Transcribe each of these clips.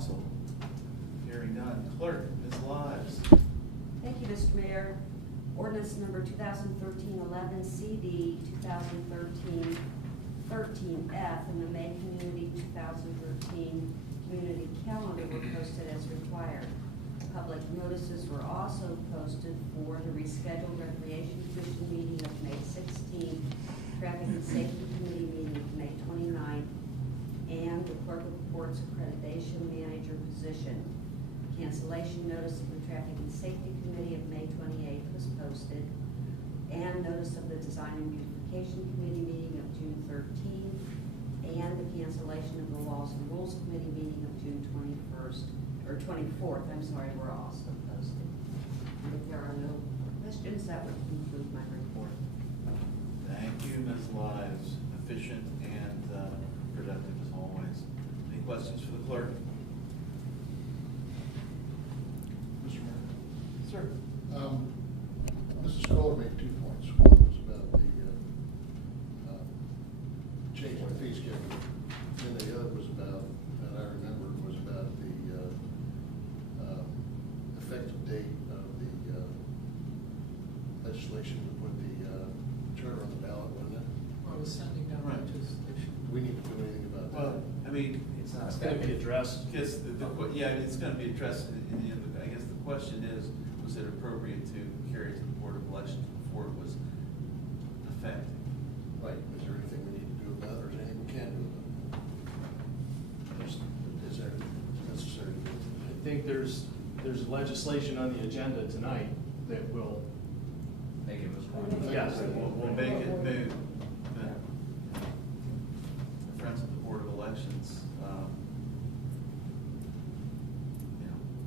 council? Hearing none. Clerk, Ms. Lives. Thank you, Mr. Mayor. Ordinance number 2013-11 CD, 2013-13F, and the May Community 2013 Community Calendar were posted as required. Public notices were also posted for the rescheduled Recreation Commission meeting of May 16th, Traffic and Safety Committee meeting of May 29th, and the Clerk of Courts Accreditation Manager position. Cancellation notice of the Traffic and Safety Committee of May 28th was posted, and notice of the Design and Beautification Committee meeting of June 13th, and the cancellation of the Laws and Rules Committee meeting of June 24th, were also posted. And if there are no questions, that would conclude my report. Thank you, Ms. Lives. Efficient and productive as always. Any questions for the clerk? Mr. Mayor. Sir. Mrs. Kohler made 2 points. One was about the change in fee schedule, and the other was about, and I remember, was about the effective date of the legislation to put the charter on the ballot, wasn't it? Well, I was sending down Right. legislation. Do we need to do anything about that? Well, I mean, It's not going to be addressed. because yeah, it's going to be addressed in the end. I guess the question is, was it appropriate to carry it to the Board of Elections before it was effective? Right, is there anything we need to do about it, or is there anything we can do about it? Is there necessary to do it? I think there's legislation on the agenda tonight that will. Make it Yes. We'll make it moot. The Friends of the Board of Elections,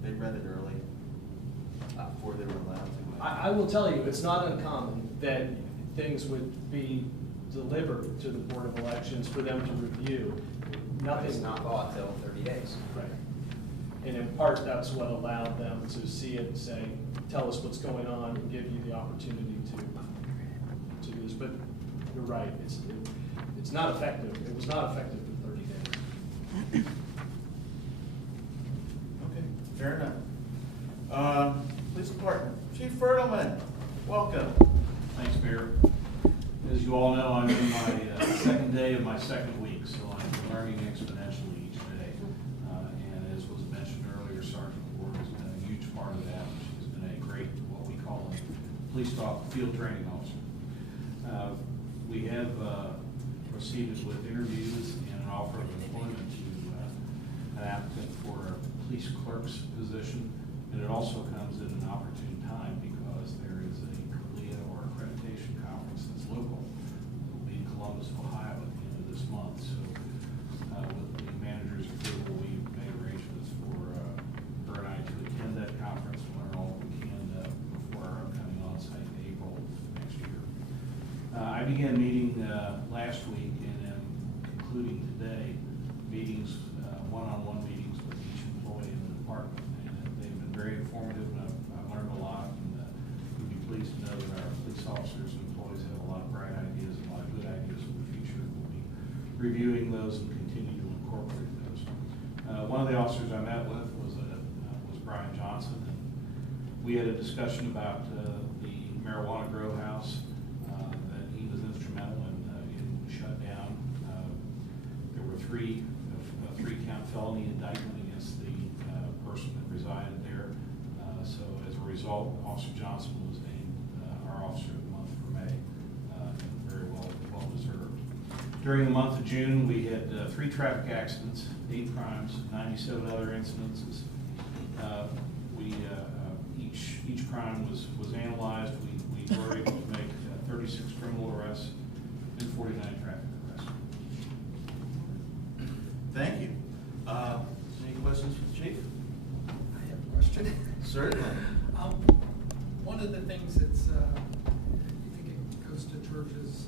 they read it early before they were allowed to. I will tell you, it's not uncommon that things would be delivered to the Board of Elections for them to review. It's not law until 30 days. Right. And in part, that's what allowed them to see it and say, tell us what's going on and give you the opportunity to do this. But you're right, it's not effective. It was not effective for 30 days. Okay, fair enough. Police Department, Chief Fertelman, welcome. Thanks, Mayor. As you all know, I'm in my second day of my second week, so I'm learning exponentially each day. And as was mentioned earlier, Sergeant Ward has been a huge part of that. She's been a great, what we call a police field training officer. We have proceeded with interviews and an offer of employment to an applicant for a police clerk's position. And it also comes at an opportune time because there is a CALEA or accreditation conference that's local. It will be in Columbus, Ohio at the end of this month. So with the manager's approval, we made arrangements for her and I to attend that conference and learn all we can before our upcoming on-site in April next year. I began meeting last week and am concluding today meetings, one-on-one meetings with each employee in the department. Very informative, and I've learned a lot, and you'll be pleased to know that our police officers and employees have a lot of bright ideas and a lot of good ideas for the future. We'll be reviewing those and continue to incorporate those. One of the officers I met with was Brian Johnson, and we had a discussion about the marijuana grow house that he was instrumental in getting shut down. There were three count felony indictment against the person that resided there. So as a result, Officer Johnson was named our Officer of the Month for May, and very well deserved. During the month of June, we had 3 traffic accidents, 8 crimes, 97 other incidences. Each crime was analyzed. We were able to make 36 criminal arrests and 49 traffic arrests. Thank you. Any questions for the chief? I have a question. Certainly. One of the things that's, I think it goes to George's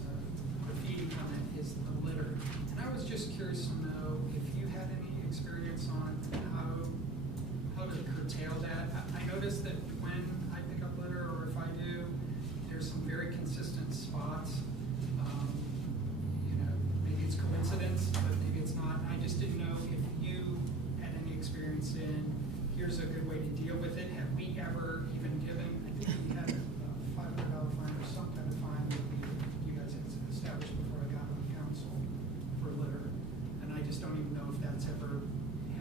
graffiti comment, is the litter. And I was just curious to know if you had any experience on how to curtail that. I noticed that when I pick up litter, or if I do, there's some very consistent spots. Maybe it's coincidence, but maybe it's not. I just didn't know if you had any experience here's a good way to deal with it. Have we ever even given, I think we had a $500 fine or some kind of fine that you guys had established before I got on council for litter. And I just don't even know if that's ever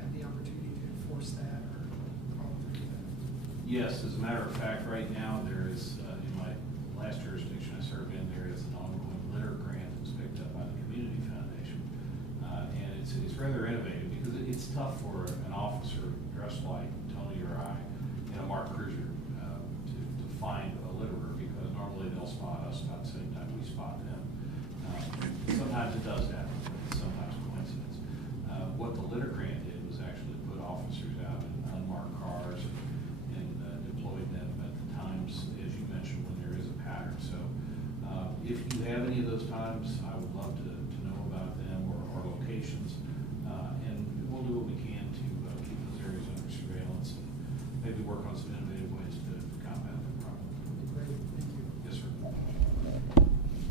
had the opportunity to enforce that or follow through with that. Yes, as a matter of fact, right now, there is, in my last jurisdiction I served in, there is an ongoing litter grant that's picked up by the Community Foundation. And it's rather innovative because it's tough for an officer dressed like Tony or I in a marked cruiser to find a litterer, because normally they'll spot us about the same time we spot them. Sometimes it does happen, it's sometimes coincidence. What the litter grant did was actually put officers out in unmarked cars and deployed them at the times, as you mentioned, when there is a pattern. So if you have any of those times, I would love to know about them or locations. And we'll do what we can to keep those areas under surveillance and maybe work on some innovative ways to combat that problem. Great, thank you. Yes, sir.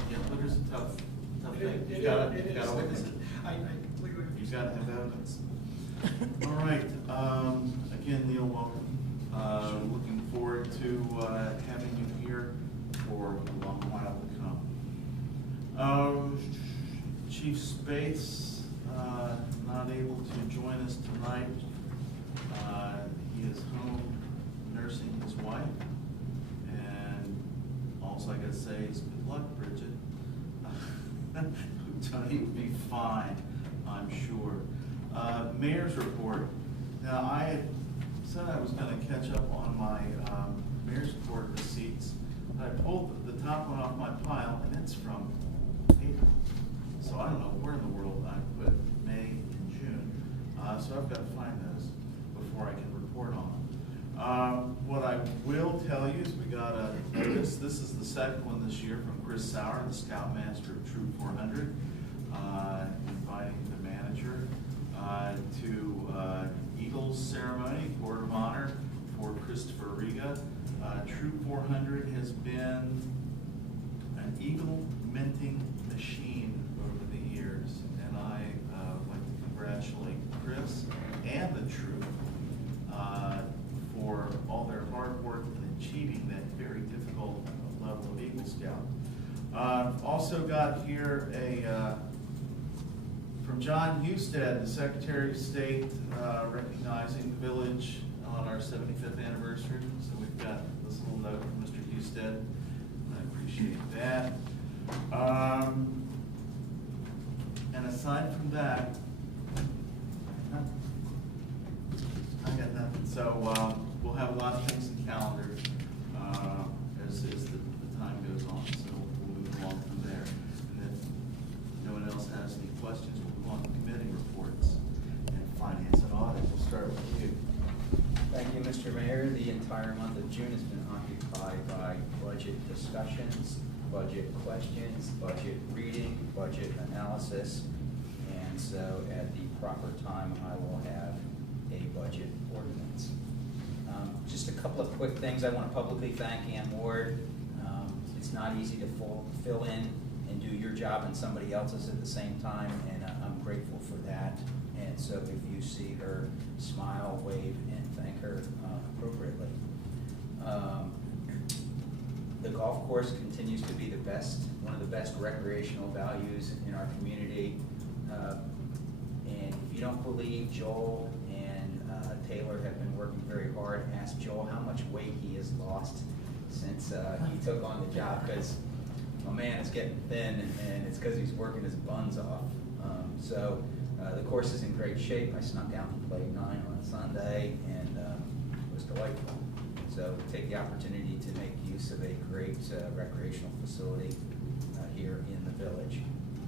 Yeah, litter's a tough thing. It You gotta is. witness it. I completely You understand. gotta have evidence. All right, again, Neil, welcome. Looking forward to having you here for a long while to come. Chief Spates, not able to join us tonight. He is home nursing his wife, and all I gotta say is good luck, Bridget. Tony will be fine, I'm sure. Mayor's report. Now, I had said I was gonna catch up on my mayor's report receipts. I pulled the top one off my pile, and it's from April. So I don't know where in the world I put May and June. So I've got to find those before I can report on them. What I will tell you is we got a notice. This is the second one this year from Chris Sauer, the Scoutmaster of Troop 400, inviting the manager to Eagles ceremony, Court of Honor for Christopher Riga. Troop 400 has been an eagle minting machine over the years, and I like to congratulate Chris and the troop for all their hard work in achieving that very difficult level of Eagle Scout. Also got here from John Husted, the Secretary of State, recognizing the village on our 75th anniversary. So we've got this little note from Mr. Husted. I appreciate that. And aside from that, I got nothing. So we'll have a lot of things in calendar as the time goes on. So we'll move along from there. And if no one else has any questions, we'll move on to committee reports and finance and audit. We'll start with you. Thank you, Mr. Mayor. The entire month of June has been occupied by budget discussions, budget questions, budget reading, budget analysis, and so at the proper time, I will have a budget ordinance. Just a couple of quick things. I want to publicly thank Ann Ward. It's not easy to fill in and do your job and somebody else's at the same time, and I'm grateful for that. And so if you see her, smile, wave, and thank her appropriately. The golf course continues to be one of the best recreational values in our community. And if you don't believe Joel and Taylor have been working very hard, ask Joel how much weight he has lost since he took on the job, because my man is getting thin, and it's because he's working his buns off. So the course is in great shape. I snuck out and played 9 on a Sunday, and it was delightful. So take the opportunity to make use of a great recreational facility here in the village.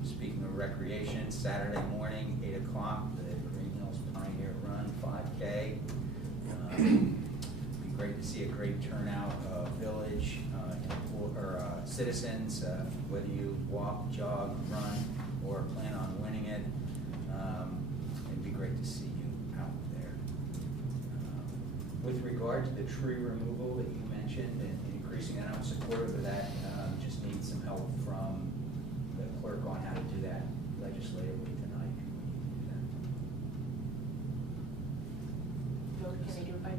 Speaking of recreation, Saturday morning, 8 o'clock, the Greenhills Pioneer Run 5K. Be great to see a great turnout of village citizens, whether you walk, jog, run, or plan on winning it. It'd be great to see you out there. With regard to the tree removal that you mentioned and increasing that, I'm supportive of that. Just need some help from the clerk on how to do that legislatively tonight. Can I do it by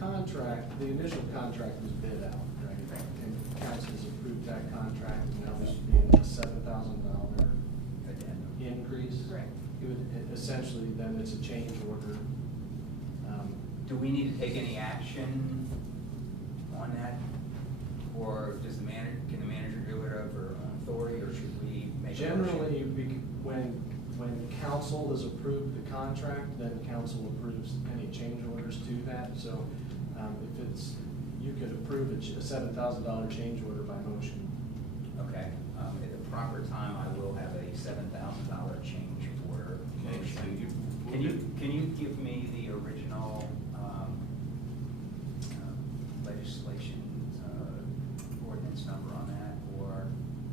contract, the initial contract was bid out, right? And council's approved that contract, and now this would be a $7,000 increase. Correct. It would, essentially, then it's a change order. Do we need to take any action on that? Or does the manager, can the manager do it of her own authority, or should we make a motion? Generally, when council has approved the contract, then council approves any change orders to that. So if it's, you could approve a $7,000 change order by motion. Okay, at the proper time, I will have a $7,000 change order Okay, so motion. Can you give me the original legislation ordinance number on that, or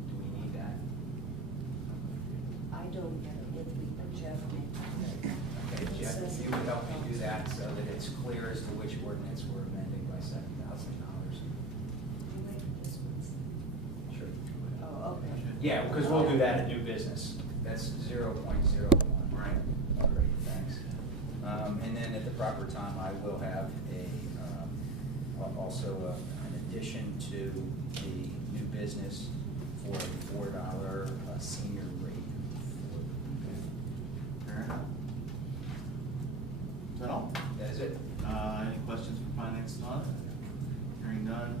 do we need that? I don't have it with me, but Jeff may. Okay, Jeff, if you would help me do that so that it's clear as to which ordinance we're amending by $7,000. Sure. Oh, okay. Yeah, because we'll do that at new business. That's 0.01. Right. Great, thanks. And then at the proper time, I will have also an addition to the new business for a $4 senior rate. Fair enough. Is that all? That is it. Any questions from finance and audit? Hearing none,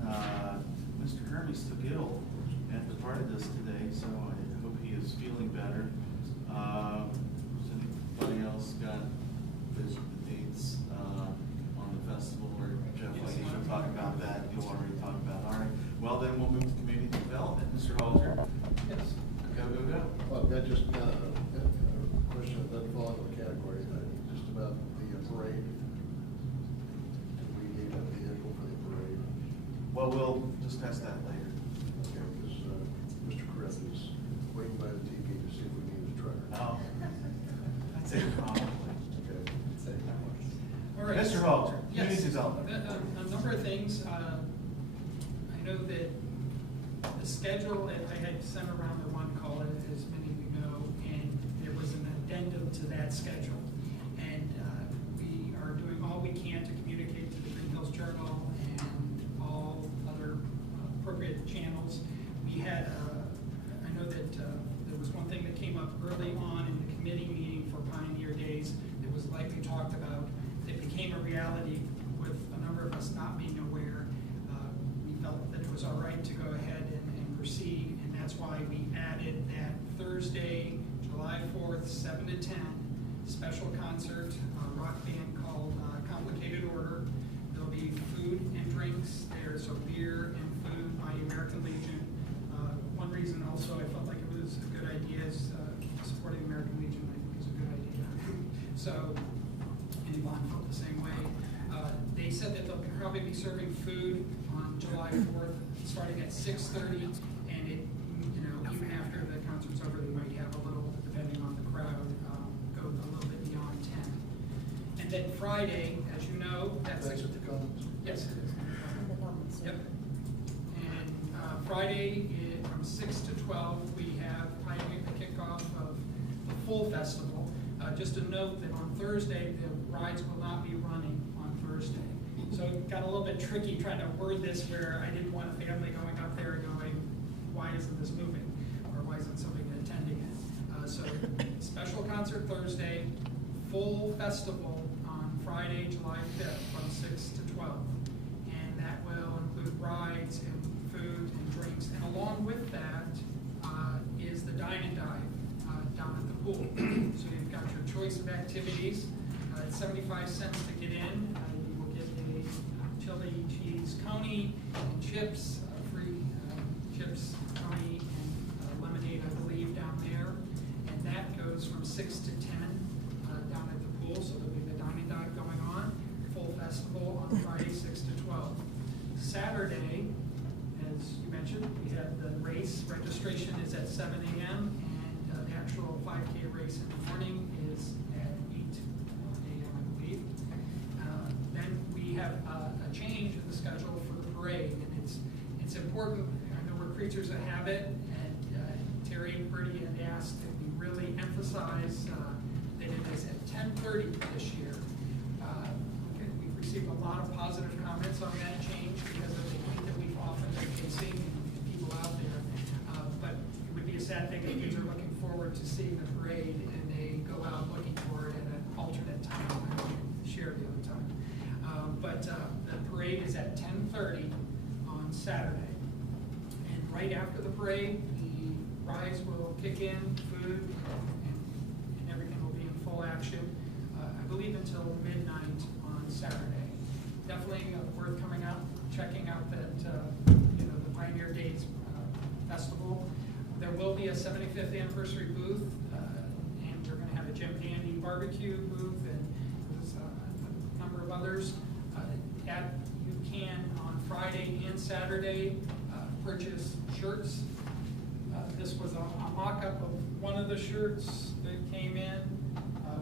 Mr. Hermes took ill at the part of this today, so I hope he is feeling better. Has anybody else got the dates on the festival, or Jeff, like you should talk about that, you'll already talk about, all right. Well, then we'll move to community development. Mr. Halter? Yes. Go. Well, I've got just a question that doesn't fall into the category, just about the parade. Do we need a vehicle for the parade? Well, we'll discuss that later. Okay, because Mr. Criff is waiting by the TV to see if we need a truck. Oh, I'd say probably. Okay. All right. Mr. Halter, Yes. community development. A number of things. I know that the schedule that I had sent around the one call, as many of you know, and there was an addendum to that schedule. And we are doing all we can to communicate to the Greenhills Journal and all other appropriate channels. We had, I know that there was one thing that came up early on in the committee meeting for Pioneer Days that was likely talked about. It became a reality with a number of us not being aware. We felt that it was all right to go ahead and proceed, and that's why we added that Thursday, July 4th, 7 to 10, special concert, rock band called Complicated Order. There'll be food and drinks there, so beer and food by American Legion. One reason also I felt like it was a good idea is supporting American Legion, I think is a good idea. So, and Yvonne felt the same way. They said that they'll probably be serving food on July 4th, starting at 6:30, and it, you know, even after the concert's over, they might have a little, depending on the crowd, go a little bit beyond 10. And then Friday, as you know, that's Thanks for the comments. yes. Yep. And Friday, from 6 to 12, we have Pioneer, the kickoff of the full festival. Just a note that on Thursday, the rides will not be running on Thursday. So it got a little bit tricky trying to word this where I didn't want a family going up there and going, why isn't this moving? Or why isn't somebody attending it? So special concert Thursday, full festival on Friday, July 5th from 6 to 12. And that will include rides and food and drinks. And along with that is the dine and dive down at the pool. So you've got your choice of activities. It's 75 cents to get in. You will get a chili cheese coney and chips, free chips, coney, and lemonade, I believe, down there. And that goes from 6 to 10 down at the pool. So there'll be the dine and dive going on. Full festival on Friday, 6 to 12. Saturday, as you mentioned, we have the race. Registration is at 7 a.m. and the actual 5K race in the morning is at 8 a.m., I believe. Then we have a change in the schedule for the parade, and it's important. I know we're creatures of habit, and Terry and Bertie had asked that we really emphasize that it is at 10:30 this year. received a lot of positive comments on that change because of the heat that we've often been seeing in people out there. But it would be a sad thing if kids are looking forward to seeing the parade and they go out looking for it at an alternate time. I shared the other time. But the parade is at 10:30 on Saturday. And right after the parade, the rides will kick in, food, and everything will be in full action, I believe until midnight on Saturday. Definitely worth coming out, checking out that, the Pioneer Days Festival. There will be a 75th anniversary booth, and we're going to have a Jim Dandy barbecue booth, and there's a number of others. You can, on Friday and Saturday, purchase shirts. This was a mock-up of one of the shirts that came in.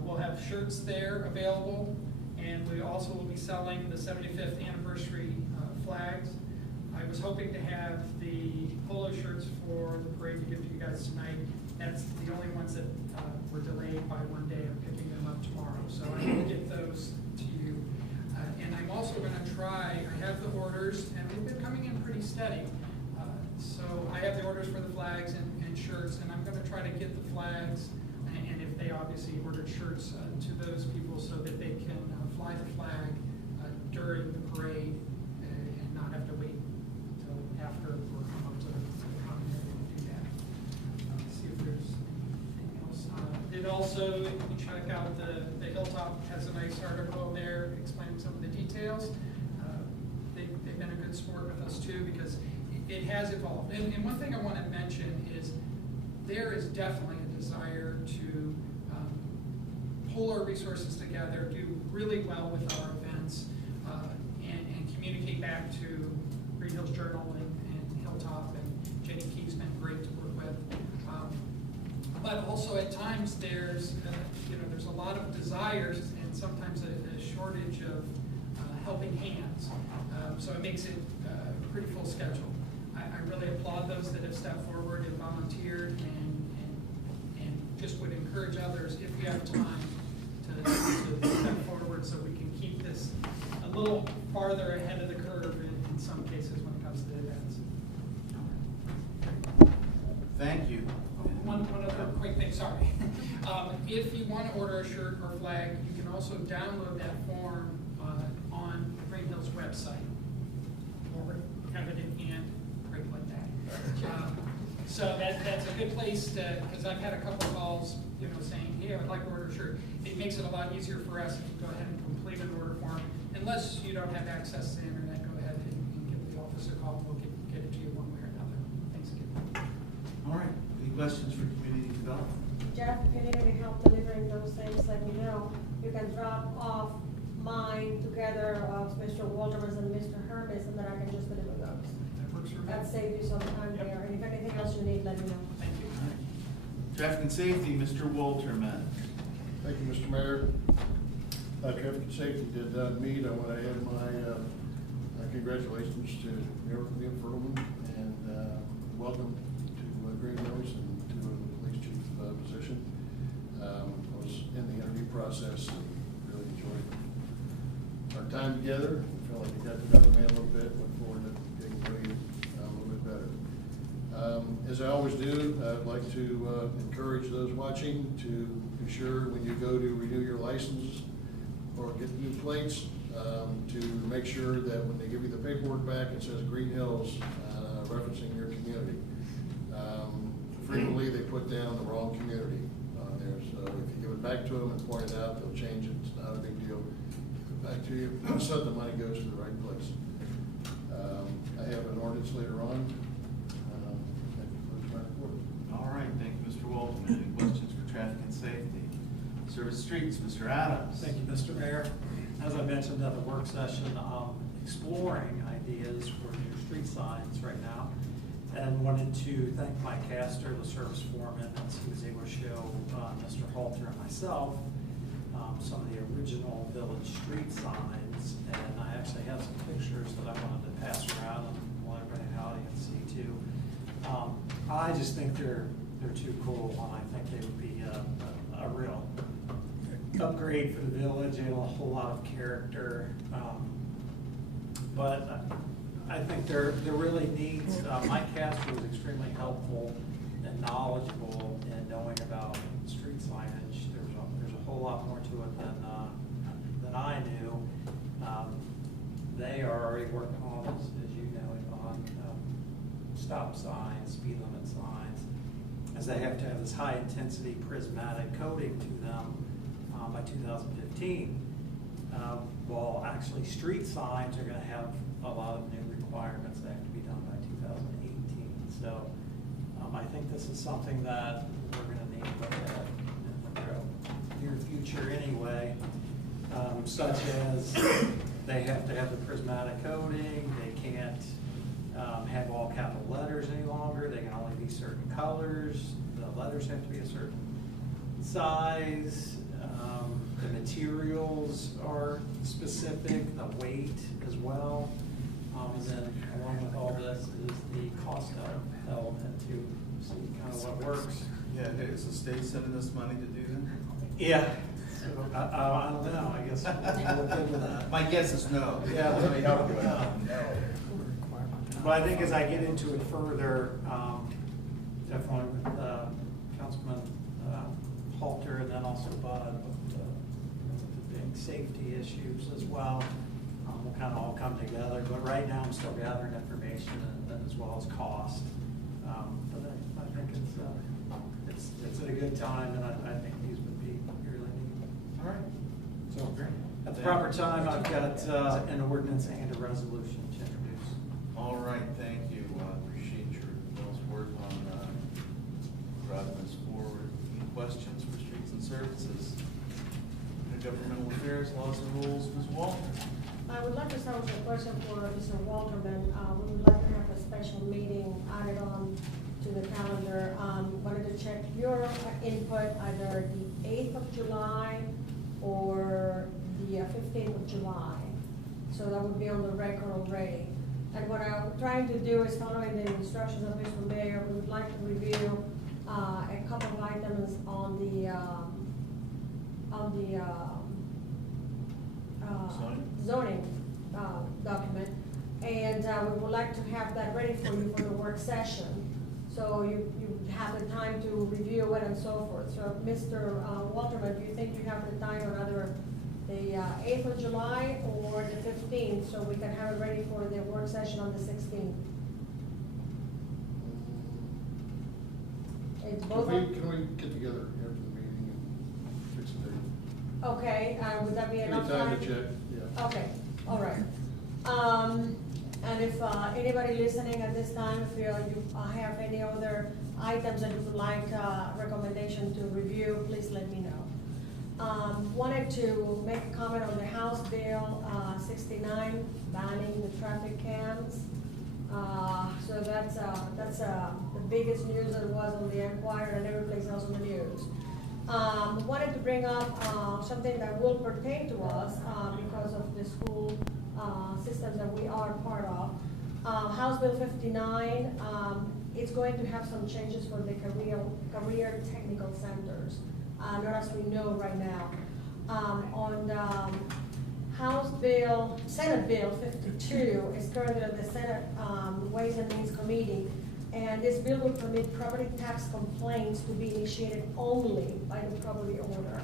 We'll have shirts there available, and we also will be selling the 75th anniversary flags. I was hoping to have the polo shirts for the parade to give to you guys tonight. That's the only ones that were delayed by one day. I'm picking them up tomorrow, so I will get those to you. And I'm also going to try, I have the orders, and they've been coming in pretty steady. So I have the orders for the flags and shirts, and I'm going to try to get the flags, and if they obviously ordered shirts, to those people so that they can fly the flag during the parade and not have to wait until after or come up to the common area to do that. See if there's anything else. It also, you can check out the Hilltop has a nice article there explaining some of the details. They've been a good sport with us too because it has evolved. And one thing I want to mention is there is definitely a desire to pull our resources together, do really well with our events, and communicate back to Greenhills Journal and Hilltop, and Jenny Keith's been great to work with. But also at times there's a lot of desires and sometimes a shortage of helping hands. So it makes it a pretty full schedule. I really applaud those that have stepped forward and volunteered and just would encourage others, if you have time, to step forward so we can keep this a little farther ahead of the curve in some cases when it comes to the events. Thank you. One other quick thing, sorry. If you want to order a shirt or flag, you can also download that form on Greenhills website, or have it in hand, right like that. So that's a good place to, because I've had a couple of calls, saying, hey, I would like to order a shirt. It makes it a lot easier for us if you go ahead and complete an order form. Unless you don't have access to the internet, go ahead and give the office a call. We'll get it to you one way or another. Thanks again. All right, any questions for community development? Jeff, if you need any help delivering those things, let me know. You can drop off mine together of Mr. Walterman's and Mr. Hermes, and then I can just deliver those. That works for me. That saves you some time there, and if anything else you need, let me know. Thank you. Traffic and safety, Mr. Walterman. Thank you, Mr. Mayor. Traffic and safety did meet. I want to add my congratulations to Mayor Furlman and welcome to Greenhills and to the police chief position. I was in the interview process and really enjoyed our time together. I felt like I got to know the man a little bit. Look forward to getting to know you a little bit better. As I always do, I'd like to encourage those watching to be sure when you go to renew your license or get new plates, to make sure that when they give you the paperwork back, it says Greenhills, referencing your community. Frequently, they put down the wrong community on there, so if you give it back to them and point it out, they'll change it. It's not a big deal. Give it back to you so the money goes to the right place. I have an ordinance later on. That concludes my report. All right, thank you, Mr. Walterman. Any questions for traffic and safety? Service streets, Mr. Adams. Thank you, Mr. Mayor. As I mentioned at the work session, exploring ideas for new street signs right now, and wanted to thank Mike Castor, the service foreman, as he was able to show Mr. Halter and myself some of the original village street signs, and I actually have some pictures that I wanted to pass around and let everybody in the audience see too. I just think they're too cool, and I think they would be a real upgrade for the village and a whole lot of character. But I think there really needs, Mike Castor was extremely helpful and knowledgeable in knowing about street signage. There's a whole lot more to it than I knew. They are already working on, as you know, on stop signs, speed limit signs, as they have to have this high-intensity prismatic coating to them by 2015. Well, actually, street signs are going to have a lot of new requirements that have to be done by 2018. So I think this is something that we're going to need to look at in the near future anyway, such as they have to have the prismatic coating, they can't have all capital letters any longer, they can only be certain colors, the letters have to be a certain size, the materials are specific, the weight as well. And then along with all this is the cost element to see kind of what works. Yeah, is the state sending us money to do that? Yeah, so, I don't know, I guess we'll look into that. My guess is no. Yeah, Let me help you. no. But I think as I get into it further, definitely with Councilman Halter and then also Bud with the big safety issues as well, will kind of all come together. But right now I'm still gathering information and as well as cost. But I think it's at a good time, and I think these would be really neat. All right. So at the proper time, I've got an ordinance and a resolution to introduce. All right, thank you. Appreciate your best work on driving this forward. Any questions for streets and services? Intergovernmental affairs, laws and rules, Ms. Walter. I would like to start with a question for Mr. Walterman. We would like to have a special meeting added on to the calendar. Wanted to check your input, either the 8th of July or the 15th of July. So that would be on the record already. And what I'm trying to do is, following the instructions of Mr. Mayor, we would like to review a couple of items on the zoning document, and we would like to have that ready for you for the work session. So you have the time to review it and so forth. So Mr. Walterman, do you think you have the time on either the 8th of July or the 15th, so we can have it ready for the work session on the 16th? It's both. Can we get together after the meeting and fix a date? Okay, would that be enough Any time? time to check, yeah. Okay, all right. And if anybody listening at this time, if you have any other items that you would like recommendation to review, please let me know. Wanted to make a comment on the House Bill 69, banning the traffic cams. So that's the biggest news that was on the Enquirer and every place else on the news. Wanted to bring up something that will pertain to us because of the school systems that we are part of. House Bill 59, it's going to have some changes for the career technical centers, not as we know right now. On Senate Bill 52 is currently on the Senate Ways and Means Committee, and this bill will permit property tax complaints to be initiated only by the property owner.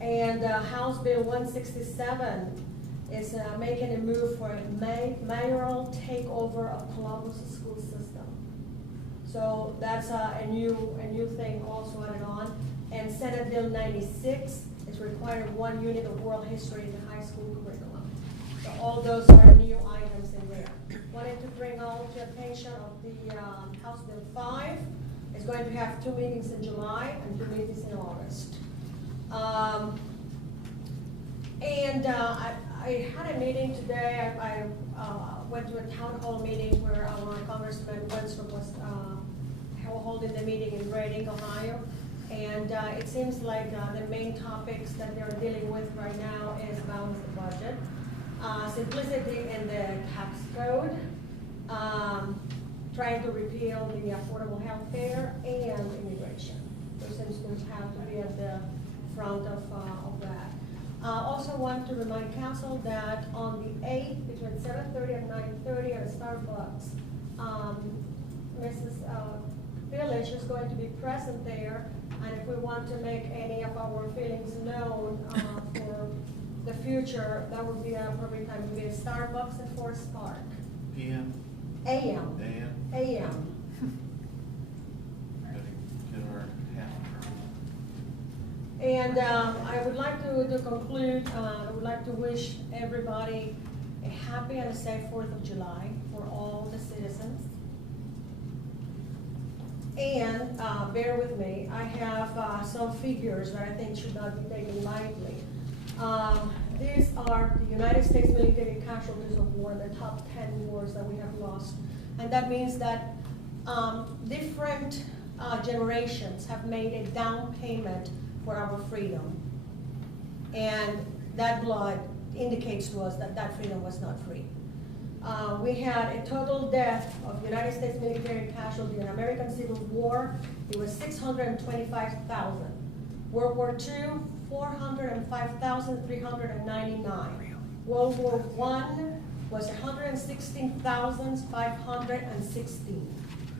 And House Bill 167 is making a move for a mayoral takeover of Columbus school system. So that's a new thing also added on. And Senate Bill 96 is requiring 1 unit of world history in the high school curriculum. So all those are new items in there. Wanted to bring all to attention of the House Bill 5. It's going to have 2 meetings in July and 2 meetings in August. I had a meeting today. I went to a town hall meeting where our Congressman Winston was holding the meeting in Reading, Ohio. And it seems like the main topics that they're dealing with right now is balance the budget, simplicity in the tax code, trying to repeal the affordable health care, and immigration. Those seems to have to be at the front of that. Also want to remind council that on the 8th, between 7:30 and 9:30 at Starbucks, Mrs. Village is going to be present there, and if we want to make any of our feelings known for the future, that would be an appropriate time. It would be a Starbucks at Forest Park. PM? AM. AM? AM. Gotta get our hat. And I would like to conclude, I would like to wish everybody a happy and a safe 4th of July for all the citizens. And bear with me, I have some figures that I think should not be taken lightly. These are the United States military casualties of war, the top 10 wars that we have lost. And that means that different generations have made a down payment for our freedom. And that blood indicates to us that that freedom was not free. We had a total death of United States military casualty in American Civil War. It was 625,000. World War II, 405,399. World War I was 116,516.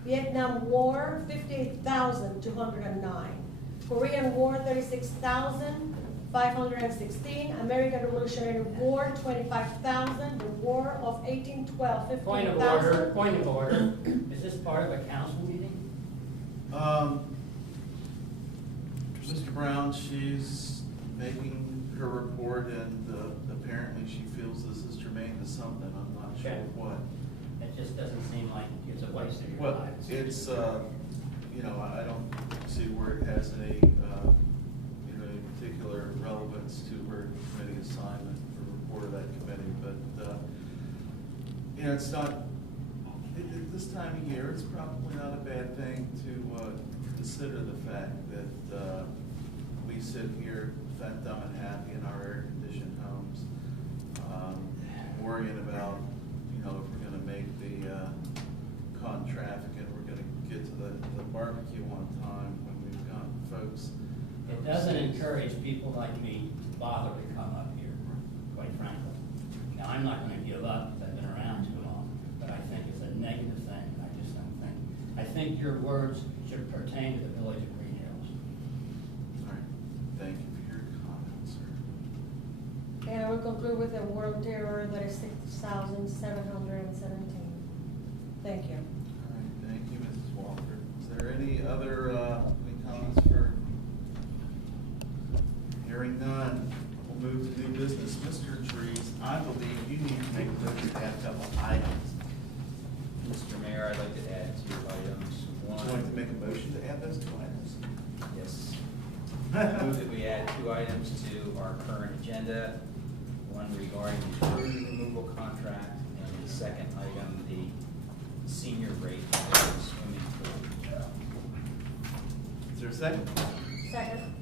Vietnam War, 58,209. Korean War, 36,516. American Revolutionary War, 25,000. The War of 1812, 15,000. Point of order. Is this part of a council meeting? Mr. Brown, she's making her report, and apparently she feels this is germane to something. I'm not sure Okay. what. It just doesn't seem like it's a waste of your Well, time. it's, you know, I don't see where it has any, you know, any particular relevance to her committee assignment or report of that committee, but, you know, it's not, at this time of year, it's probably not a bad thing to consider the fact that we sit here fat, dumb, and happy in our air-conditioned homes, worrying about, you know, if we're gonna make the con traffic and we're gonna get to the barbecue on time when we've got folks. It doesn't encourage people like me to bother to come up here, quite frankly. Now, I'm not gonna give up, because I've been around too long, but I think it's a negative thing. I just don't think. I think your words should pertain to the village of Greenhills. All right, thank you for your comments, sir. And I will conclude with a war on terror that is 6,717. Thank you. All right, thank you, Mrs. Walker. Is there any other, any comments for? Hearing none, we'll move to new business. Mr. Trees, I believe you need to make a motion to add a couple of items. Mr. Mayor, I'd like to add 2 items. Would you like to make a motion to add those 2 items? Yes. I move that we add 2 items to our current agenda. One regarding the tree removal contract, and the second item, the senior rate for the swimming pool. Is there a second? Second.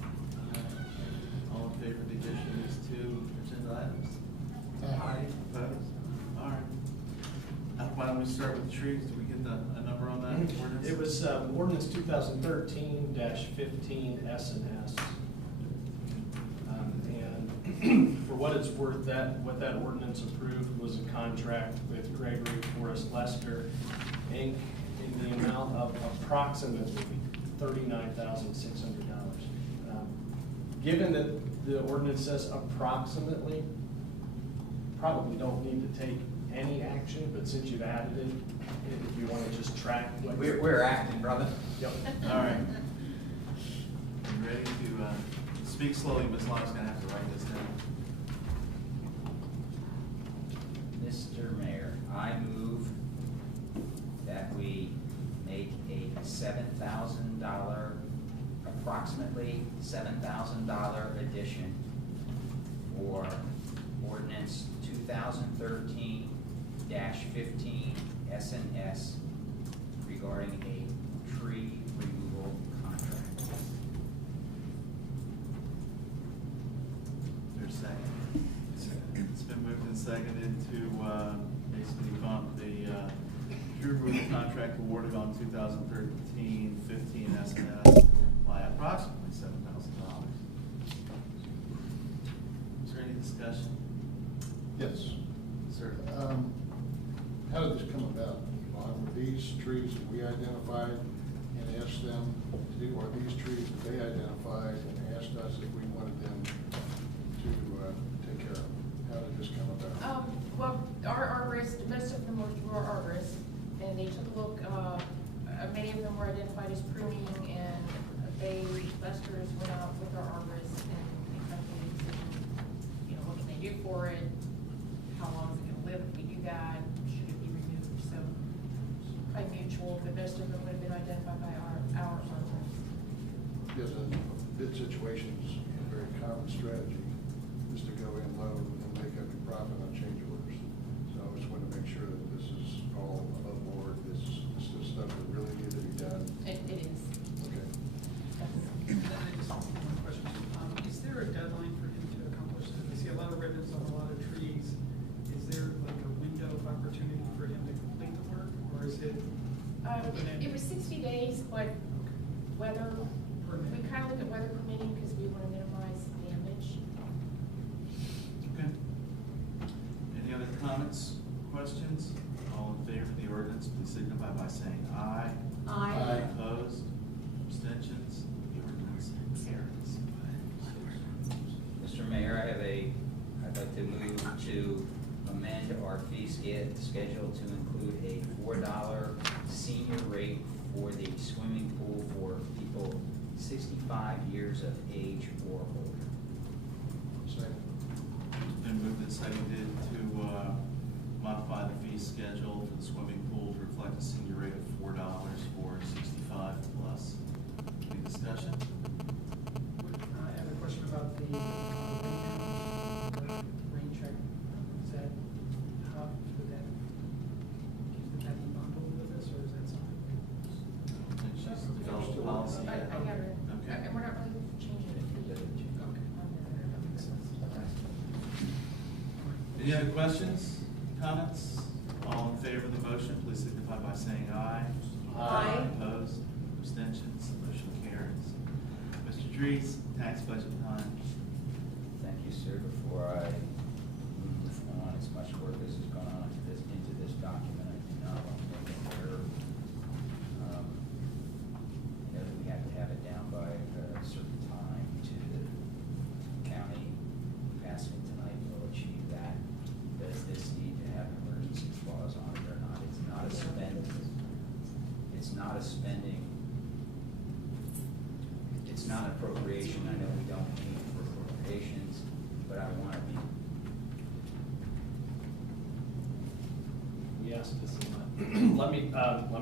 All in favor of the addition of these 2 agenda items? Aye. Opposed? All right. Why don't we start with the trees? Do we get a number on that ordinance? It was ordinance 2013-15 S&S. And for what it's worth, what that ordinance approved was a contract with Gregory Forrest Lester, Inc. in the amount of approximately $39,600. Given that the ordinance says approximately, probably don't need to take any action, but since you've added it, if you want to just track. what- We're acting, brother. Yep. All right. You ready to speak slowly? Ms. Long's gonna have to write this down. Mr. Mayor, I move that we make a $7,000, approximately $7,000 addition for ordinance 2013-15 S&S regarding a tree removal contract. Is there a second? It's been moved and seconded to basically bump the tree removal contract awarded on 2013-15 S&S by approximately $7,000. there any discussion? Yes. Sir? How did this come about? Ron, were these trees that we identified and asked them to do, or these trees that they identified and asked us if we wanted them to take care of? How did this come about? Well, our arborists, most of them were arborists, and they took a look, many of them were identified as pruning, and Buster's went out with our arborists and they kind of made a decision, you know, what can they do for it? How long is it gonna live if we do that? Should it be removed? So, by mutual, but most of them would have been identified by our arborists. Because in bid situations, a very common strategy is to go in low and make up your profit on change orders. So I just want to make sure that this is all above board, this is stuff that really needs to be done. It is. Okay. And then I just have one question. Is there a deadline for him to accomplish this? I see a lot of ribbons on a lot of trees. Is there like a window of opportunity for him to complete the work, or is it? It was 60 days, but weather, we kind of look at weather permitting because we want to minimize damage. Okay. Any other comments, questions? All in favor of the ordinance, please signify by saying aye. Aye. Opposed? Abstentions? The ordinance carries. Mr. Mayor, I'd like to move to amend our fee schedule to include a $4 senior rate for the swimming pool for people 65 years of age or older. Second. It's been moved and seconded to modify the fee schedule for the swimming pool to reflect a senior rate of $4 for 65 plus. Any discussion? I have a question about the rain check. Is that, how, would that be bundled with this, or is that something? I think she's developed a policy. I got it. Okay. And we're not really changing it. Okay. That makes sense. Any other questions, comments? All in favor of the motion, please signify by saying aye. Aye. Opposed? Abstentions? Motion carries. Mr. Dries, tax budget time. Thank you, sir. Before I move on, as much work as has gone on into this document, I do not want to make an error. You know, we have to have it down by a certain time to the county. Passing it tonight will achieve that. Does this need to have an emergency clause on it or not? It's not a spending. It's not appropriation. I know we don't need for appropriations, but I want to be. Yes, this is not. Let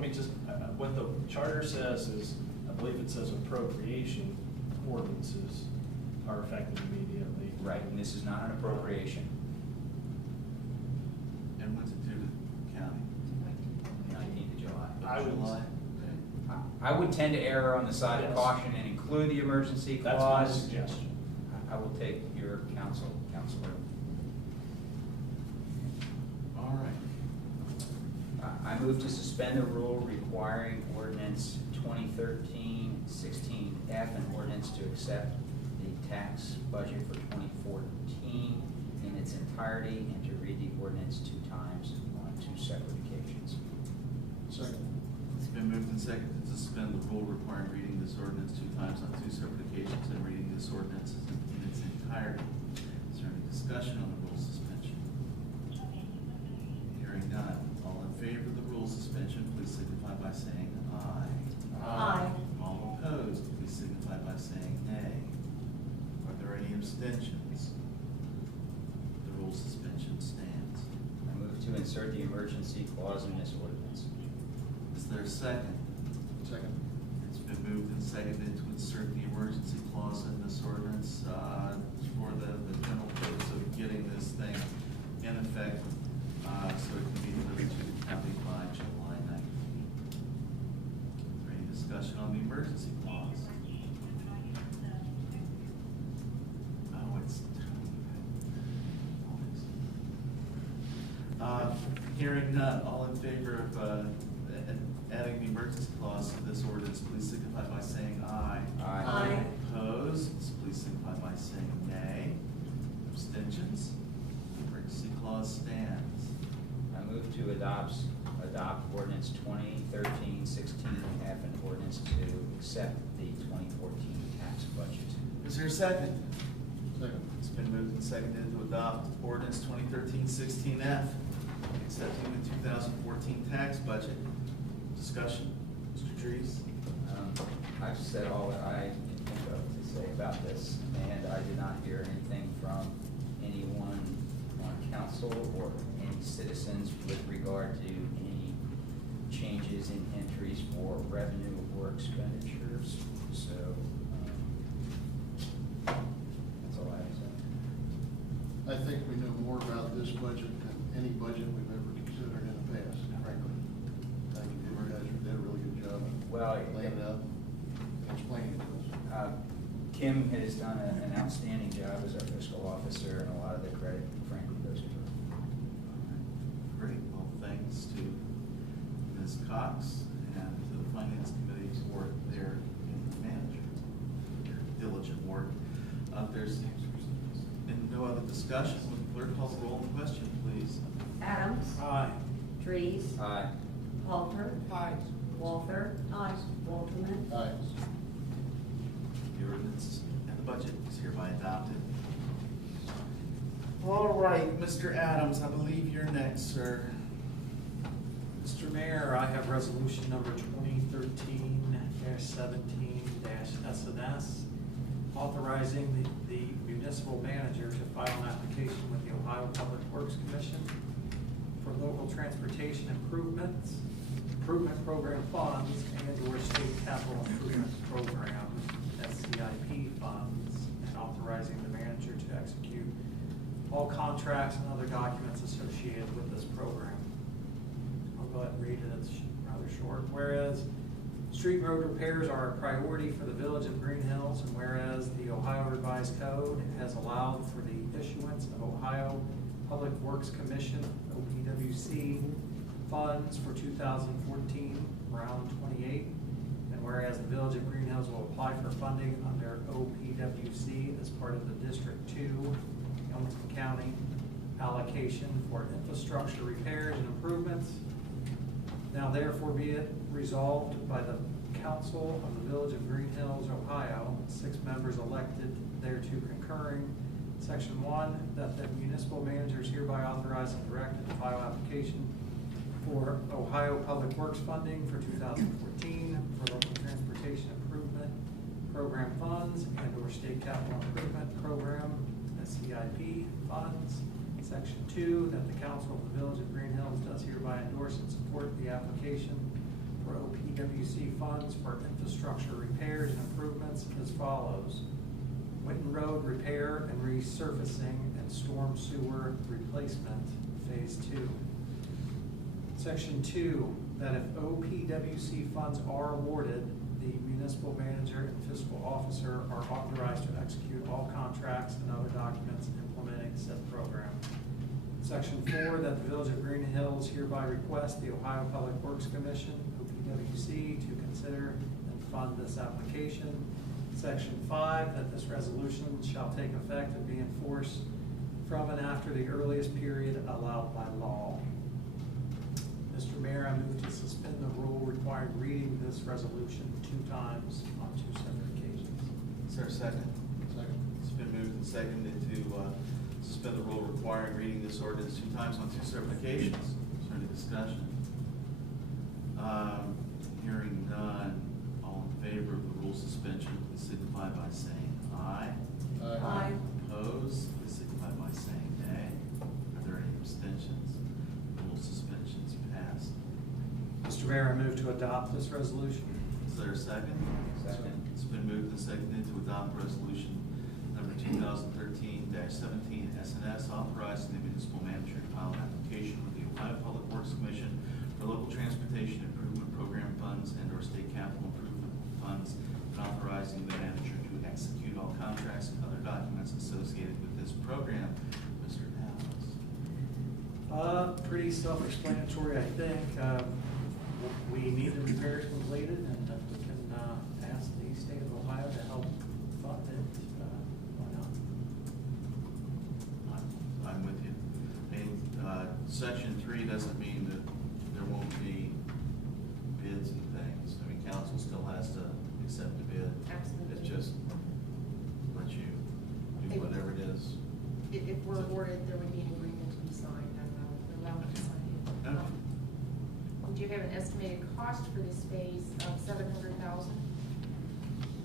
me just, what the charter says is, I believe it says appropriation ordinances are effective immediately. Right, and this is not an appropriation. And what's it do to the county? 19th of July. I would- July? I would tend to err on the side of Yes. caution and include the emergency That's my clause. suggestion. I will take your counselor. All right. I move to suspend the rule requiring ordinance 2013-16F, an ordinance to accept the tax budget for 2014 in its entirety and to read the ordinance 2 times on 2 separate occasions. Second. It's been moved and seconded to suspend the rule requiring reading this ordinance 2 times on 2 separate occasions and reading this ordinance in its entirety. Is there any discussion on the rule suspension? Hearing none. All in favor of the rule suspension, please signify by saying aye. Aye. All opposed, please signify by saying nay. Are there any abstentions? The rule suspension stands. I move to insert the emergency clause in this ordinance. Is there a second? Second. It's been moved and seconded to insert the emergency clause in this ordinance for the general purpose of getting this thing in effect so it can be delivered to the county by July 19th. Is there any discussion on the emergency clause? Oh, it's hearing none. All in favor of adding the emergency clause to this ordinance, please signify by saying aye. Aye. Opposed, please signify by saying nay. Abstentions, clause stands. I move to adopt ordinance 2013-16F and ordinance to accept the 2014 tax budget. Is there a second? Second. It's been moved and seconded to adopt ordinance 2013-16F, accepting the 2014 tax budget. Discussion, Mr. Dries? I've said all that I can think of to say about this, and I did not hear anything from anyone on council or any citizens with regard to any changes in entries for revenue or expenditures. So, that's all I have to say. I think we know more about this budget than any budget we've ever considered in the past, frankly. Thank you, you guys did a really good job Well, laying it out and explaining it to us. Kim has done an outstanding job as our fiscal officer, and a lot of the credit, frankly, goes to her. Great, well, thanks to Ms. Cox and to the Finance Committee for their manager, their diligent work. There's been no other discussion. Would the clerk call the roll on the question, please? Adams. Aye. Dries. Aye. Halter. Aye. Walther. Aye. Walterman. Aye. The ordinance and the budget is hereby adopted. All right, Mr. Adams, I believe you're next, sir. Mr. Mayor, I have resolution number 2013-17-SNS, authorizing the municipal manager to file an application with the Ohio Public Works Commission for local transportation improvement program funds and/or state capital improvement program, SCIP funds, and authorizing the manager to execute all contracts and other documents associated with this program. I'll go ahead and read it, it's rather short. Whereas street road repairs are a priority for the village of Greenhills, and whereas the Ohio Revised Code has allowed for the issuance of Ohio Public Works Commission, OPWC, funds for 2014, round 28, and whereas the village of Greenhills will apply for funding under OPWC as part of the District 2 Hamilton County allocation for infrastructure repairs and improvements. Now therefore be it resolved by the Council of the Village of Greenhills, Ohio, 6 members elected thereto concurring. Section 1, that the municipal manager is hereby authorized and directed to file application for Ohio Public Works funding for 2014 for local transportation improvement program funds and/or state capital improvement program, SCIP funds. Section 2, that the Council of the Village of Greenhills does hereby endorse and support the application for OPWC funds for infrastructure repairs and improvements as follows: Winton Road repair and resurfacing and storm sewer replacement, phase 2. Section 2, that if OPWC funds are awarded, the municipal manager and fiscal officer are authorized to execute all contracts and other documents implementing said program. Section 4, that the Village of Greenhills hereby request the Ohio Public Works Commission, OPWC, to consider and fund this application. Section 5, that this resolution shall take effect and be enforced from and after the earliest period allowed by law. Mr. Mayor, I move to suspend the rule requiring reading this resolution 2 times on 2 separate occasions. Is there a second? Second. It's been moved and seconded to suspend the rule requiring reading this ordinance 2 times on 2 separate occasions. Is there any discussion? Hearing none, all in favor of the rule suspension, please signify by saying aye. Aye. Opposed, please signify by saying nay. Are there any abstentions? Rule suspension's passed. Mr. Mayor, I move to adopt this resolution. Is there a second? Second. It's been moved and seconded to adopt resolution number 2013-17 SNS, authorizing the municipal manager to file an application with the Ohio Public Works Commission for local transportation improvement program funds and/or state capital improvement funds, and authorizing the manager to execute all contracts and other documents associated with this program. Mr. Adams. Pretty self-explanatory, I think. We need the repairs completed, and if we can ask the state of Ohio to help fund it, why not? I'm with you. And we're awarded, there would be an agreement to be signed, and we're allowed to sign it. Okay. We do have an estimated cost for this phase of $700,000.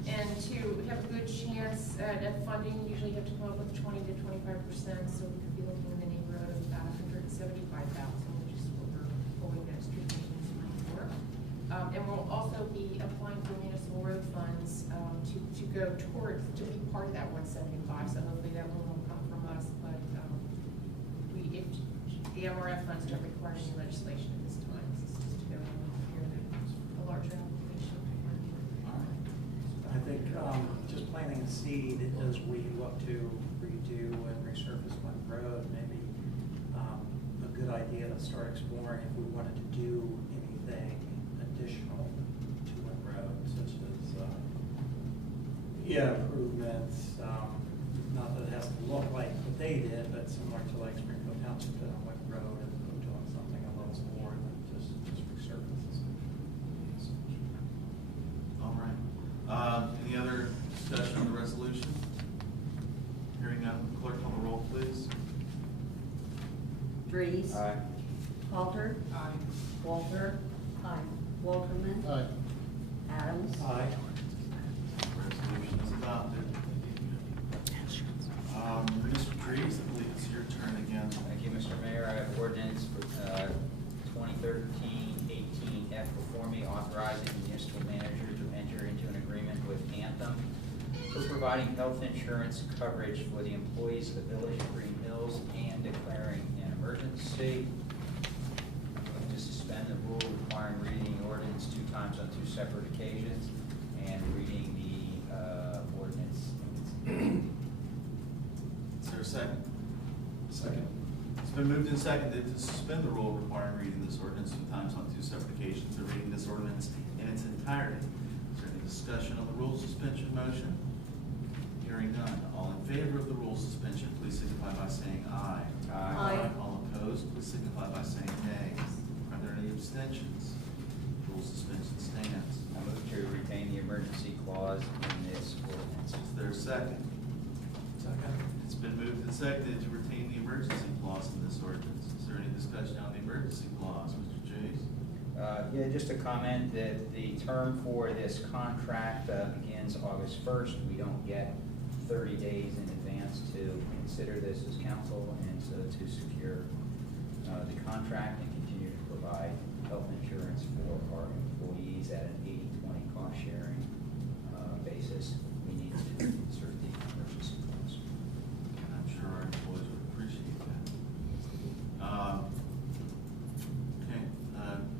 And to have a good chance at funding, usually you have to come up with 20 to 25%, so we could be looking in the neighborhood of about $175,000, which is what we're hoping that street maintenance money for. And we'll also be applying for municipal road funds to go towards, to be part of that 175, so hopefully that one won't come from us, but if the MRF funds don't require any legislation at this time, this is just to go here, a larger application. All right. I think just planting a seed as we look to redo and resurface one road, maybe a good idea to start exploring if we wanted to do anything additional to one road, such as improvements. Not that it has to look like what they did, but similar to like Springfield Township did on Wick Road, and doing something a little more than just resurface. All right. Any other discussion on the resolution? Hearing none, clerk call the roll, please. Dries. Aye. Halter. Aye. Walter. Aye. Wolferman. Aye. Adams. Aye. Resolution is adopted. Mr. Dries, I believe it's your turn again. Thank you, Mr. Mayor. I have ordinance for 2013-18F before me, authorizing the municipal manager to enter into an agreement with Anthem for providing health insurance coverage for the employees of the Village of Greenhills and declaring an emergency. To suspend the rule requiring reading the ordinance 2 times on 2 separate occasions and reading the ordinance in its Is there a second? Second. It's been moved and seconded to suspend the rule requiring reading this ordinance 2 times on 2 separate occasions and reading this ordinance in its entirety. Is there any discussion on the rule suspension motion? Hearing none. All in favor of the rule suspension, please signify by saying aye. Aye. All opposed, please signify by saying nay. Are there any abstentions? Rule suspension stands. I move to retain the emergency clause in this ordinance. Is there a second? Second. It's been moved and seconded to retain the emergency clause in this ordinance. Is there any discussion on the emergency clause, Mr. Chase? Yeah, just a comment that the term for this contract begins August 1st. We don't get 30 days in advance to consider this as council, and so to secure the contract and continue to provide health insurance for our employees at an 80-20 cost sharing basis, we need to insert the emergency clause. And I'm sure our employees would appreciate that. Okay,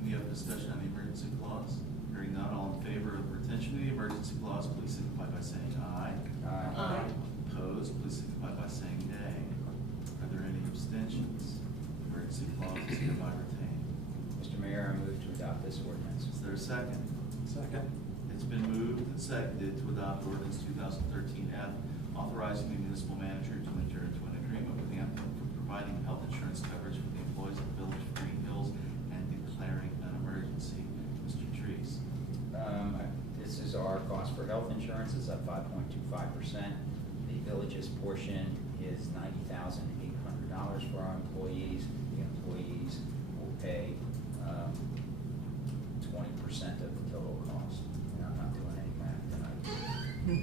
any other discussion on the emergency clause? Hearing none, all in favor of retention of the emergency clause, please signify by saying aye. Aye. Opposed, please signify by saying nay. Are there any abstentions? Emergency clause is hereby retained. Mr. Mayor, I move to adopt this ordinance. Is there a second? Second. It's been moved and seconded to adopt ordinance 2013F, authorizing the municipal manager to enter into an agreement with Anthem for providing health insurance coverage for the employees of the Village of Greenhills and declaring an emergency. Mr. Trees. This is our cost for health insurance, is up 5.25%. The village's portion is $90,800 for our employees. The employees will pay 20% of the total cost. And I'm not doing any math tonight.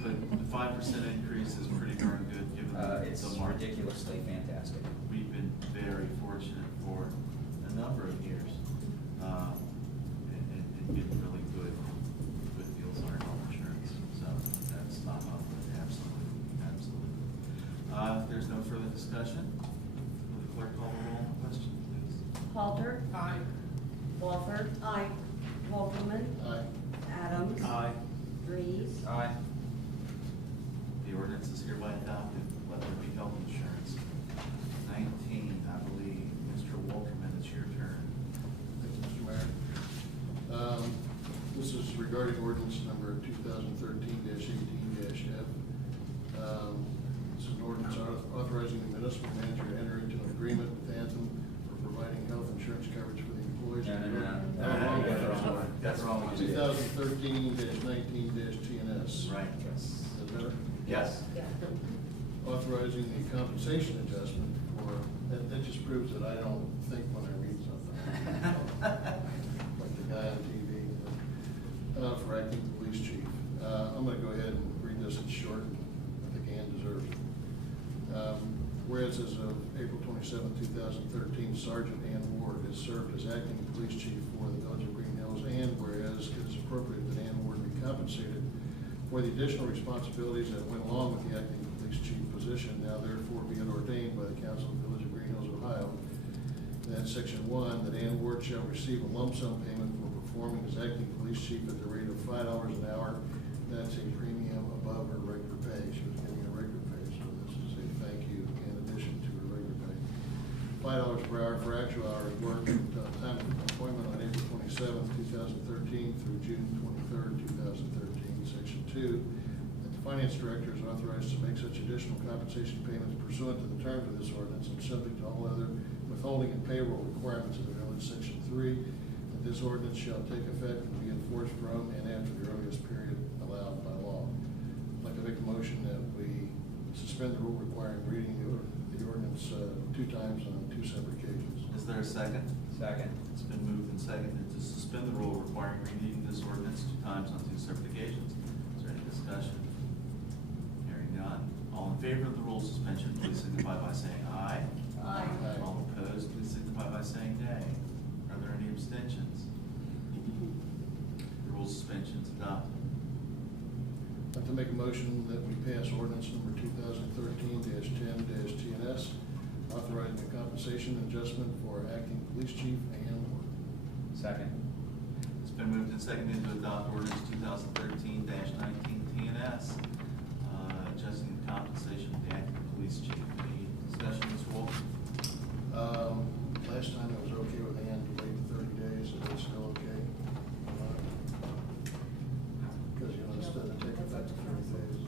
But the 5% increase is pretty darn good, given It's the market. ridiculously fantastic. We've been very fortunate for a number of years, and getting really good deals on our health insurance. So that's not helpful, absolutely. If there's no further discussion, will the clerk call the roll on the question, please? Halter. Aye. Walter. Aye. Wolferman. Aye. Adams. Aye. Dries. Aye. The ordinance is hereby adopted. Let there be health insurance. 19, I believe, Mr. Wolferman, it's your turn. Thank you, Mr. Mayor. This is regarding ordinance number 2013-18-F. This is an ordinance authorizing the municipal manager to enter into an agreement with Anthem for providing health insurance coverage for the employees. No. That's wrong. 2013-19-TNS. Right. Is that better? Yes. authorizing the compensation adjustment for, that just proves that I don't think when I read something. Like the guy on TV, for acting police chief. I'm gonna go ahead and read this, it's short, I think Ann deserves it. Whereas as of April 27, 2013, Sergeant Ann Ward has served as acting police chief for the Village of Greenhills, and whereas it is appropriate that Ann Ward be compensated for the additional responsibilities that went along with the acting police chief position, now therefore be it ordained by the Council of the Village of Greenhills, Ohio, that Section 1, that Ann Ward shall receive a lump sum payment for performing as acting police chief at the rate of $5 an hour. That's a premium above her regular pay. She was getting a regular pay, so this is a thank you in addition to her regular pay. $5 per hour for actual hours worked at time of appointment on April 27, 2013 through June 23, 2013. Section 2, that the finance director is authorized to make such additional compensation payments pursuant to the terms of this ordinance and subject to all other withholding and payroll requirements of the village. Section 3, that this ordinance shall take effect and be enforced from and after the earliest period allowed by law. I'd like to make a motion that we suspend the rule requiring reading the ordinance 2 times on 2 separate occasions. Is there a second? Second. It's been moved and seconded to suspend the rule requiring reading this ordinance 2 times on 2 separate occasions. Is there any discussion? Hearing none. All in favor of the rule suspension, please signify by saying aye. Aye. All opposed, please signify by saying nay. Are there any abstentions? The rule suspension is adopted. I'd like to make a motion that we pass ordinance number 2013-10-TNS, authorizing the compensation adjustment for acting police chief Ann Ward. Second. It's been moved and seconded to adopt ordinance 2013-19 TNS, adjusting the compensation of the acting police chief. Any discussion, Ms. Wolf? Last time it was okay with Ann to wait 30 days, is it still okay? Because, you know, instead of taking effect for 30 days.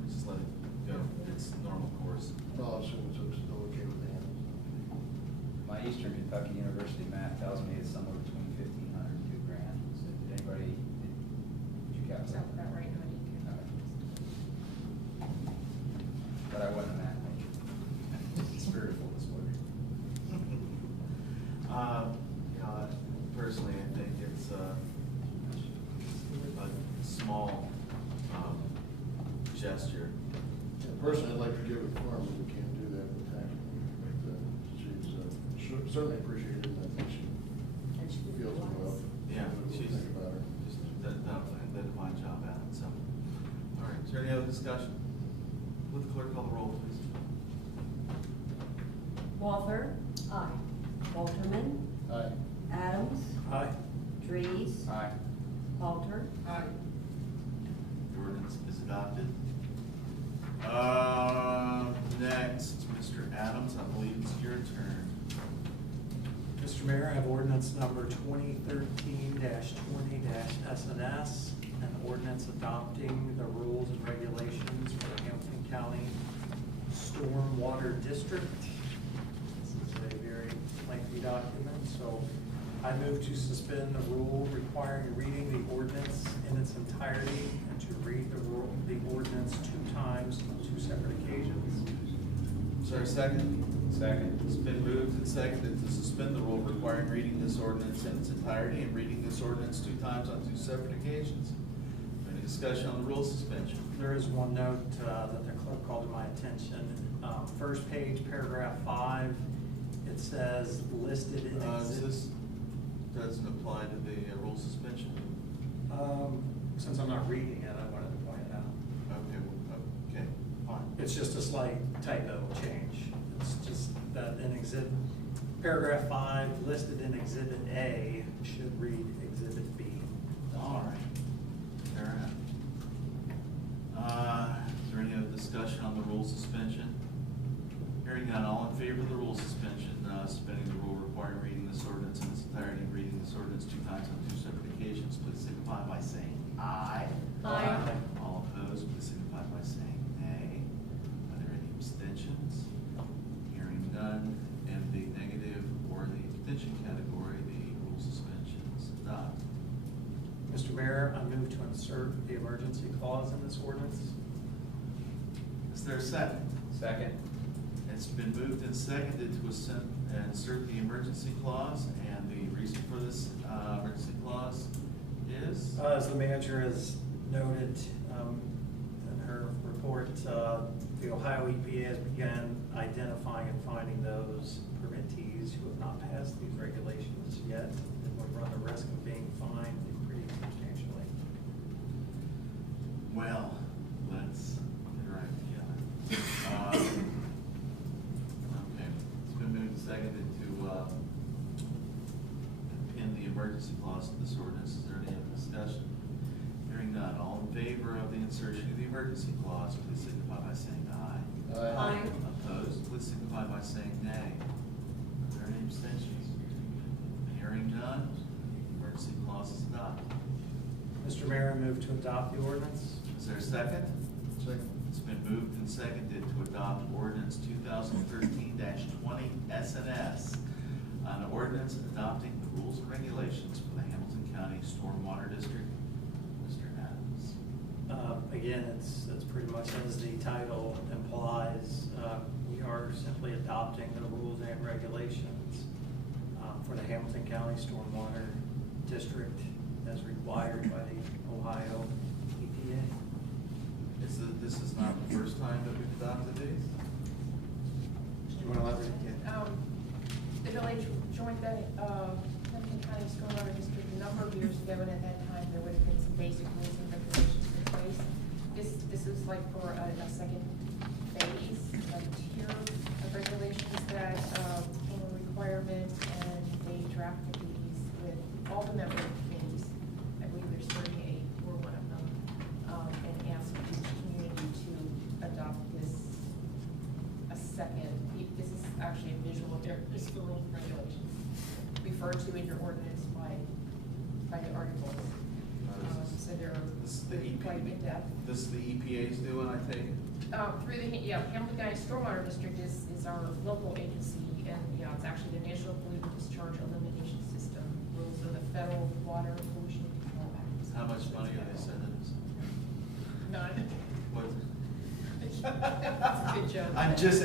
We just let it go. It's normal course. Well, I assume it's still okay with Ann. My Eastern Kentucky University math tells me it's somewhere between $1,500 and $2,000. So did anybody, did you capture that? Sounds about right, honey. But I wasn't a math major. Spiritual this way. You know, personally, I think it's a small gesture. Yeah, personally, I'd like to give it to her, but we can't do that with tax. But she's certainly appreciated, and I think she And she would feels be well. wise. Yeah, What do you she's think about her? just done a fine job at it, so. All right, is there any other discussion? Would the clerk call the roll, please? Walther. Aye. Alterman. Aye. Adams. Aye. Drees. Aye. Halter. Aye. The ordinance is adopted. Next, Mr. Adams, I believe it's your turn. Mr. Mayor, I have ordinance number 2013-20-SNS, an ordinance adopting the rules and regulations for the Hamilton County Stormwater District. This is a very lengthy document, so I move to suspend the rule requiring reading the ordinance in its entirety and to read the ordinance 2 times on 2 separate occasions. Is there a second? Second. It's been moved and seconded to suspend the rule requiring reading this ordinance in its entirety and reading this ordinance 2 times on 2 separate occasions. Any discussion on the rule suspension? There is one note that the clerk called to my attention. First page, paragraph 5, it says listed in exhibit. This doesn't apply to the rule suspension? Since I'm not reading it, I wanted to point it out. Okay, fine. It's just a slight typo change. It's just that in paragraph 5, listed in exhibit A, should read exhibit B. All right. Fair enough. Is there any other discussion on the rule suspension? Hearing none, all in favor of the rule suspension, suspending the rule requiring reading this ordinance in its entirety and reading this ordinance 2 times on 2 separate occasions, please signify by saying aye. Aye. All opposed, please signify by saying nay. Are there any abstentions? Hearing none, in the negative or the abstention category, the rule suspension is adopted. Mr. Mayor, I move to insert the emergency clause in this ordinance. Is there a second? Second? It's been moved and seconded to insert the emergency clause, and the reason for this emergency clause is? As the manager has noted in her report, the Ohio EPA has begun identifying and finding those permittees who have not passed these regulations yet and would run the risk of being fined pretty substantially. Well, let's get right together. Okay, it's been moved and seconded to pin the emergency clause to this ordinance. Is there any other discussion? Hearing none, all in favor of the insertion of the emergency clause, please signify by saying aye. Aye. Opposed, please signify by saying nay. Are there any abstentions? Hearing none, emergency clause is adopted. Mr. Mayor, I move to adopt the ordinance. Is there a second? Second. It's been moved and seconded to adopt ordinance 2013-20 SNS, an ordinance adopting the rules and regulations for the Hamilton County Stormwater District. Mr. Adams. Again, it's pretty much as the title implies. We are simply adopting the rules and regulations for the Hamilton County Stormwater District as required by the Ohio EPA. This is not the first time that we've adopted these? Do you want to elaborate? The village joined the Hamilton County Stormwater District a number of years ago, and at that time, there would have been some basic rules and regulations in place. This is like for a second phase, a tier of regulations that became a requirement, and they drafted these with all the member committees. I believe there's 38, we're one of them, and asked the community to adopt this a second. This is actually a visual of their fiscal rules and regulations referred to in your ordinance by the articles. So they're This is the quite EPA. in-depth. This is the EPA's doing, I take it? Through the, Hamilton County Stormwater District is our local agency, and, it's actually the National Pollutant Discharge Elimination System rules of the Federal Water Pollution Control Act. How much money are they sending us? None. What? That's a good joke. I'm just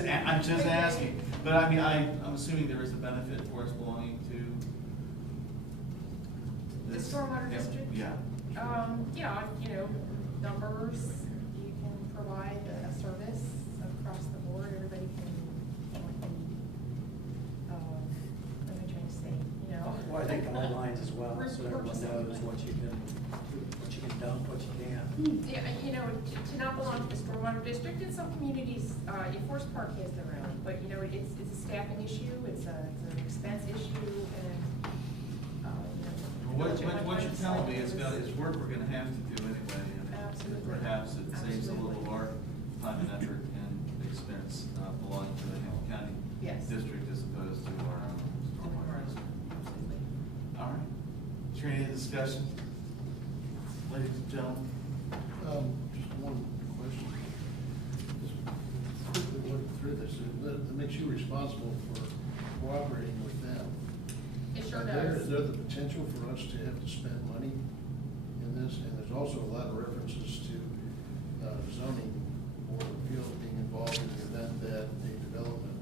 asking, but I mean, I'm assuming there is a benefit for us belonging to The this. Stormwater District? Yeah. Numbers, you can provide a service across the board, everybody can, what am I trying to say, Well, I think guidelines as well, so everyone knows what you can dump, what you can't. Yeah, to not belong to the Stormwater District, in some communities, Forest Park has their own, but, it's a staffing issue, it's an expense issue, and, What you're telling me is work we're gonna have to do anyway. And Absolutely. perhaps it saves a little Absolutely. of our time and effort and expense belonging to the Hamilton County Yes. District as opposed to our own stormwater district. Absolutely. All right. Is there any discussion? Ladies and gentlemen? Just one question. Just quickly looking through this, it makes you responsible for cooperating with them. It sure Is does. there the potential for us to have to spend money in this? And there's also a lot of references to zoning board of appeals being involved in the event that a development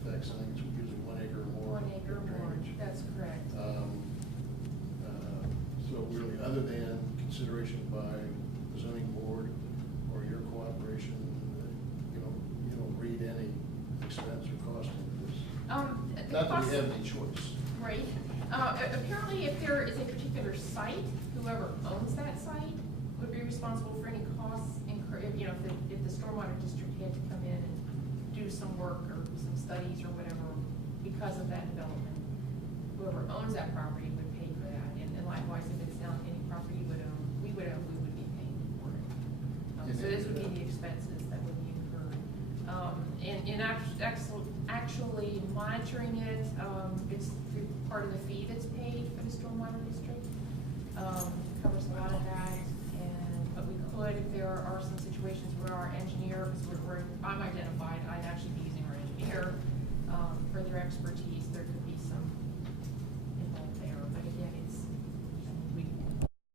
affects, I think it's usually 1 acre or more. 1 acre or more, drainage. that's correct. So really, other than consideration by the zoning board or your cooperation, you don't read any expense or cost into this? The Not that cost- we have any choice. Right. Apparently, if there is a particular site, whoever owns that site would be responsible for any costs incurred, if the Stormwater District had to come in and do some work or some studies or whatever because of that development. Whoever owns that property would pay for that, and likewise, if it's not any property we would be paying for it. So this would be the expenses that would be incurred. Actually monitoring it, it's through part of the fee that's paid for the Stormwater District. Covers a lot of that, but we could, if there are some situations where our engineer, because I'm identified, I'd actually be using our engineer for their expertise